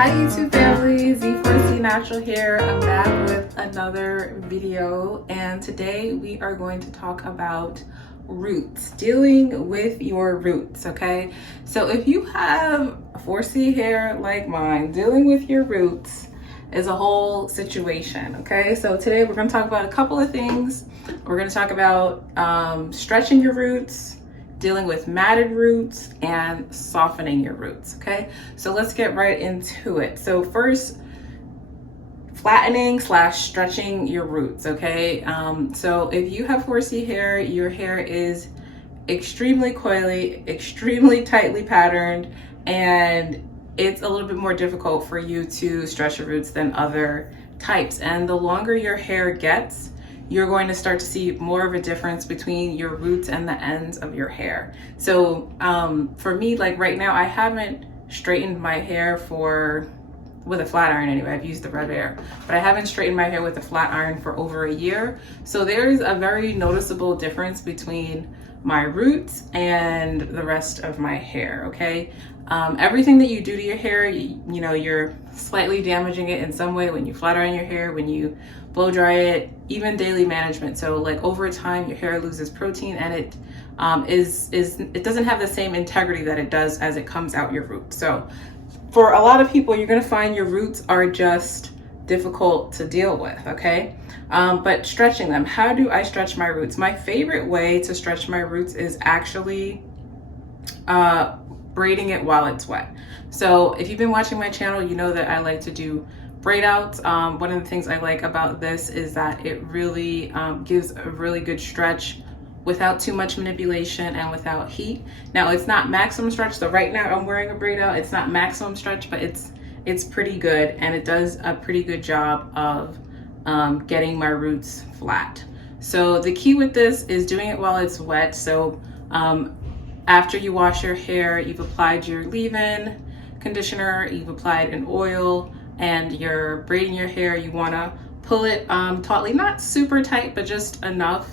Hi YouTube family, Z4C Natural here. I'm back with another video, and today we are going to talk about roots, dealing with your roots. Okay, so if you have 4C hair like mine, dealing with your roots is a whole situation. Okay, so today we're going to talk about a couple of things. We're going to talk about stretching your roots, dealing with matted roots, and softening your roots. Okay, so let's get right into it. So first, flattening / stretching your roots. Okay, so if you have 4C hair, your hair is extremely coily, extremely tightly patterned, and it's a little bit more difficult for you to stretch your roots than other types. And the longer your hair gets, you're going to start to see more of a difference between your roots and the ends of your hair. So for me, like right now, I haven't straightened my hair with a flat iron anyway. I've used the red hair, but I haven't straightened my hair with a flat iron for over a year. So there's a very noticeable difference between my roots and the rest of my hair. Okay, everything that you do to your hair, you know, you're slightly damaging it in some way when you flat iron your hair, when you blow dry it, even daily management. So like over time, your hair loses protein, and it it doesn't have the same integrity that it does as it comes out your root. So for a lot of people, you're gonna find your roots are just difficult to deal with. Okay, but stretching them. How do I stretch my roots? My favorite way to stretch my roots is actually braiding it while it's wet. So if you've been watching my channel, you know that I like to do braid outs. One of the things I like about this is that it really gives a really good stretch without too much manipulation and without heat. Now it's not maximum stretch, so right now I'm wearing a braid out. It's not maximum stretch, but it's pretty good, and it does a pretty good job of getting my roots flat. So the key with this is doing it while it's wet. So after you wash your hair, you've applied your leave-in conditioner, you've applied an oil, and you're braiding your hair. You want to pull it tautly, not super tight, but just enough.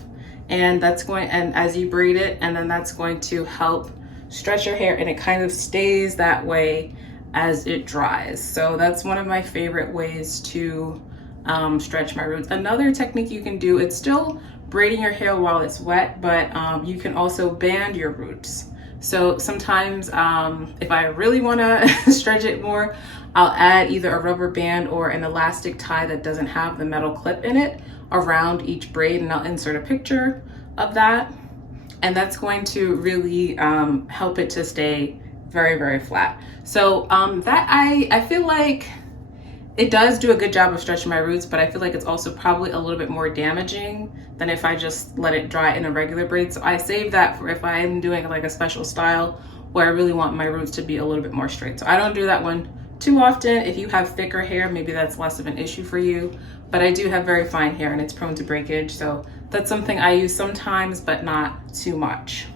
And that's going, and as you braid it, and then that's going to help stretch your hair, and it kind of stays that way as it dries. So that's one of my favorite ways to stretch my roots. Another technique you can do, it's still braiding your hair while it's wet, but you can also band your roots. So sometimes if I really want to stretch it more, I'll add either a rubber band or an elastic tie that doesn't have the metal clip in it around each braid, and I'll insert a picture of that, and that's going to really help it to stay very, very flat. So that I feel like it does do a good job of stretching my roots, but I feel like it's also probably a little bit more damaging than if I just let it dry in a regular braid. So I save that for if I'm doing like a special style where I really want my roots to be a little bit more straight. So I don't do that one too often. If you have thicker hair, maybe that's less of an issue for you, but I do have very fine hair and it's prone to breakage. So that's something I use sometimes, but not too much.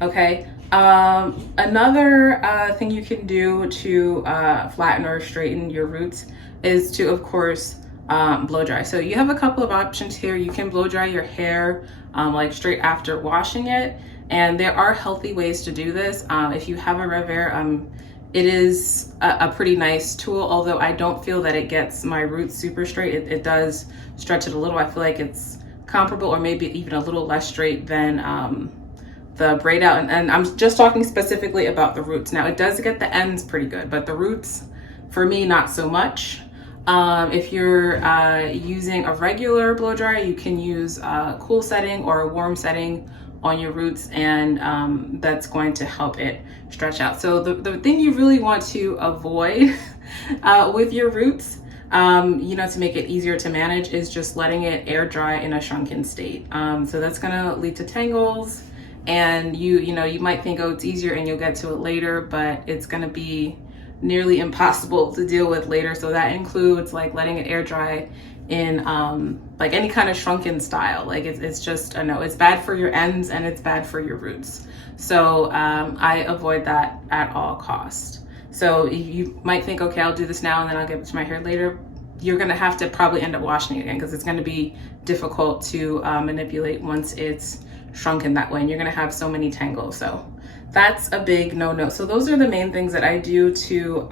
Okay. Another thing you can do to flatten or straighten your roots is to, of course, blow dry. So you have a couple of options here. You can blow dry your hair like straight after washing it, and there are healthy ways to do this. If you have a rev hair, it is a pretty nice tool, although I don't feel that it gets my roots super straight. It does stretch it a little. I feel like it's comparable or maybe even a little less straight than the braid out, and I'm just talking specifically about the roots. Now it does get the ends pretty good, but the roots, for me, not so much. If you're using a regular blow dryer, you can use a cool setting or a warm setting on your roots, and that's going to help it stretch out. So the thing you really want to avoid with your roots, you know, to make it easier to manage, is just letting it air dry in a shrunken state. So that's gonna lead to tangles, and you know, you might think, oh, it's easier and you'll get to it later, but it's gonna be nearly impossible to deal with later. So that includes like letting it air dry in like any kind of shrunken style. Like it's just a no. It's bad for your ends and it's bad for your roots. So I avoid that at all costs. So you might think, okay, I'll do this now and then I'll get to my hair later. You're gonna have to probably end up washing it again, because it's gonna be difficult to manipulate once it's shrunken that way, and you're gonna have so many tangles. So that's a big no-no. So those are the main things that I do to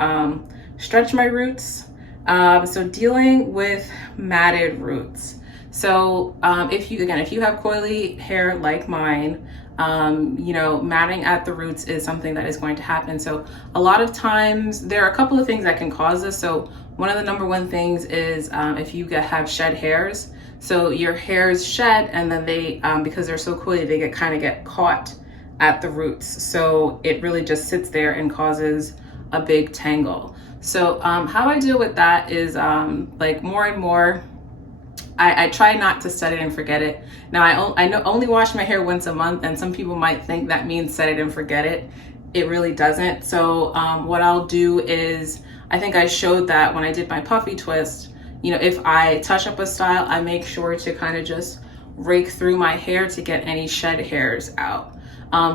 stretch my roots. So dealing with matted roots. So if you have coily hair like mine, you know, matting at the roots is something that is going to happen. So a lot of times there are a couple of things that can cause this. So one of the number one things is if you have shed hairs. So your hairs shed, and then they, because they're so coily, they kind of get caught at the roots. So it really just sits there and causes a big tangle. So how I deal with that is like more and more, I try not to set it and forget it. Now I only wash my hair once a month, and some people might think that means set it and forget it. It really doesn't. So what I'll do is, I think I showed that when I did my puffy twist, you know, if I touch up a style, I make sure to kind of just rake through my hair to get any shed hairs out.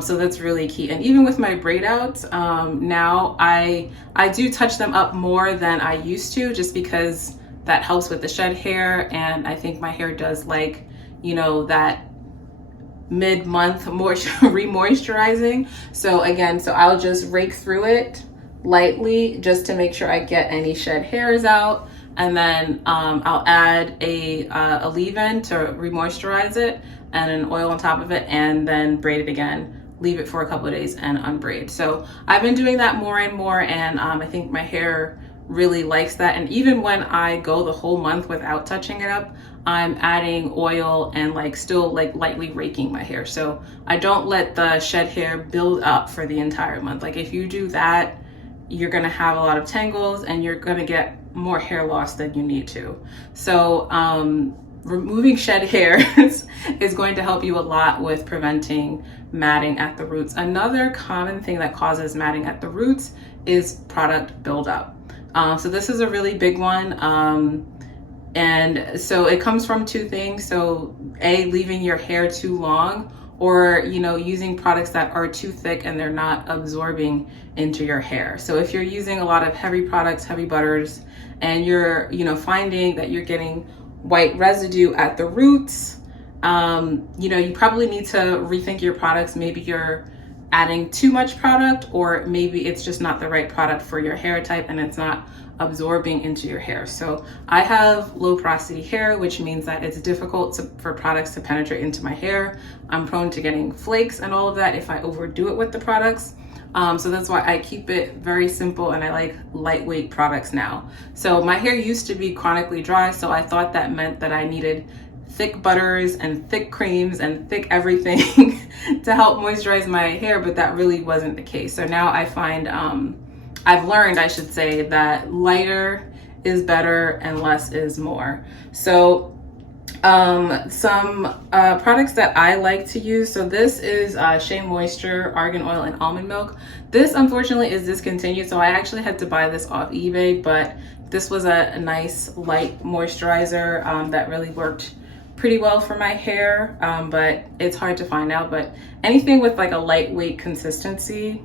So that's really key. And even with my braid outs, now I do touch them up more than I used to, just because that helps with the shed hair. And I think my hair does like, you know, that mid-month re-moisturizing. So again, so I'll just rake through it lightly just to make sure I get any shed hairs out. And then I'll add a leave-in to re-moisturize it, and an oil on top of it, and then braid it again, leave it for a couple of days, and unbraid. So I've been doing that more and more, and I think my hair really likes that. And even when I go the whole month without touching it up, I'm adding oil and like still like lightly raking my hair. So I don't let the shed hair build up for the entire month. Like if you do that, you're gonna have a lot of tangles and you're gonna get more hair loss than you need to. So removing shed hairs is going to help you a lot with preventing matting at the roots. Another common thing that causes matting at the roots is product buildup. So this is a really big one. And so it comes from two things. So leaving your hair too long, or, you know, using products that are too thick and they're not absorbing into your hair. So if you're using a lot of heavy products, heavy butters, and you're, you know, finding that you're getting white residue at the roots, you know, you probably need to rethink your products. Maybe you're adding too much product, or maybe it's just not the right product for your hair type and it's not absorbing into your hair. So I have low porosity hair, which means that it's difficult for products to penetrate into my hair. I'm prone to getting flakes and all of that if I overdo it with the products. So that's why I keep it very simple, and I like lightweight products now. So my hair used to be chronically dry, so I thought that meant that I needed thick butters and thick creams and thick everything to help moisturize my hair, but that really wasn't the case. So now I find, I've learned, I should say, that lighter is better and less is more. So some products that I like to use. So this is Shea Moisture, Argan Oil, and Almond Milk. This unfortunately is discontinued, so I actually had to buy this off eBay, but this was a nice light moisturizer that really worked pretty well for my hair, but it's hard to find out. But anything with like a lightweight consistency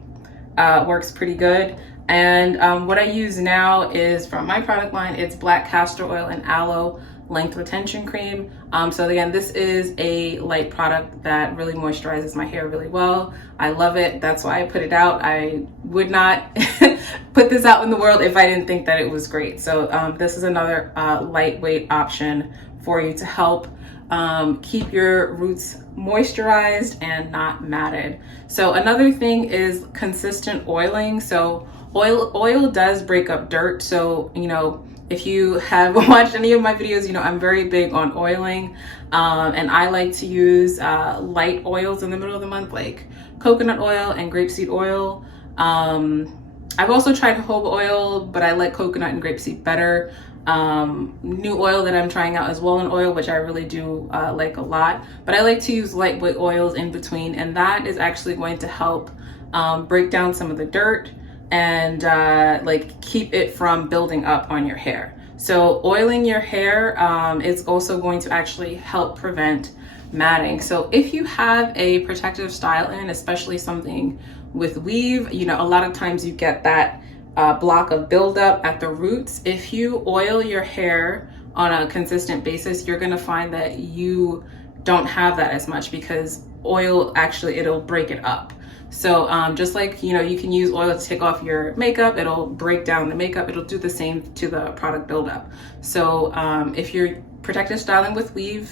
works pretty good. And what I use now is from my product line, it's black castor oil and aloe length retention cream. So again, this is a light product that really moisturizes my hair really well. I love it. That's why I put it out. I would not put this out in the world if I didn't think that it was great. So this is another lightweight option for you to help keep your roots moisturized and not matted. So another thing is consistent oiling. So oil does break up dirt. So, you know, if you have watched any of my videos, you know, I'm very big on oiling. And I like to use light oils in the middle of the month, like coconut oil and grapeseed oil. I've also tried jojoba oil, but I like coconut and grapeseed better. New oil that I'm trying out is Walnut oil, which I really do like a lot, but I like to use lightweight oils in between, and that is actually going to help break down some of the dirt and like keep it from building up on your hair. So oiling your hair is also going to actually help prevent matting. So if you have a protective style in, especially something with weave, you know, a lot of times you get that block of buildup at the roots. If you oil your hair on a consistent basis, you're gonna find that you don't have that as much, because oil actually, it'll break it up. So just like, you know, you can use oil to take off your makeup, it'll break down the makeup, it'll do the same to the product buildup. So if you're protective styling with weave,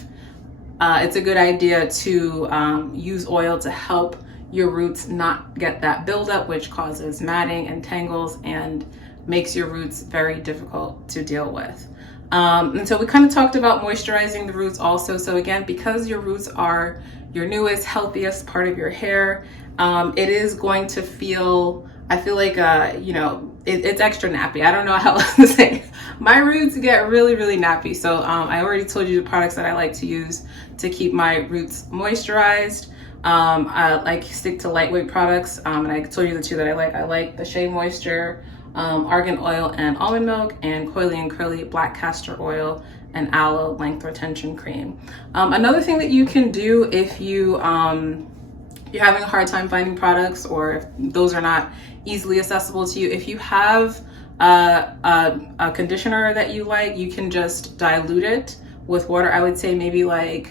it's a good idea to use oil to help your roots not get that buildup, which causes matting and tangles and makes your roots very difficult to deal with. And so we kind of talked about moisturizing the roots also. So again, because your roots are your newest, healthiest part of your hair, it is going to feel, I feel like, you know, it's extra nappy. I don't know how else to say. My roots get really, really nappy. So I already told you the products that I like to use to keep my roots moisturized. I like stick to lightweight products. And I told you the two that I like. I like the Shea Moisture, Argan Oil and Almond Milk, and Coily and Curly Black Castor Oil and Aloe Length Retention Cream. Another thing that you can do if you're having a hard time finding products, or if those are not easily accessible to you, if you have a conditioner that you like, you can just dilute it with water. I would say maybe like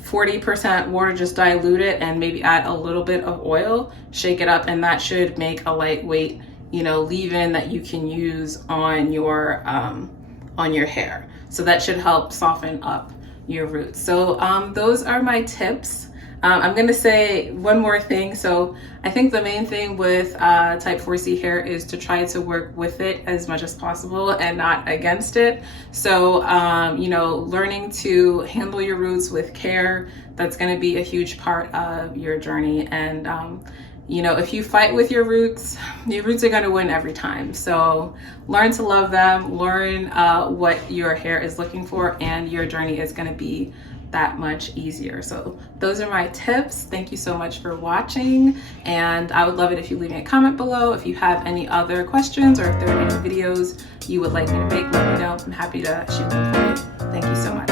40% water, just dilute it and maybe add a little bit of oil, shake it up, and that should make a lightweight, you know, leave-in that you can use on your hair. So that should help soften up your roots. So those are my tips. I'm gonna say one more thing. So I think the main thing with type 4C hair is to try to work with it as much as possible and not against it. So, you know, learning to handle your roots with care, that's gonna be a huge part of your journey. And, you know, if you fight with your roots are gonna win every time. So learn to love them, learn what your hair is looking for, and your journey is gonna be that much easier. So those are my tips. Thank you so much for watching, and I would love it if you leave me a comment below. If you have any other questions, or if there are any videos you would like me to make, let me know. I'm happy to shoot them for you. Thank you so much.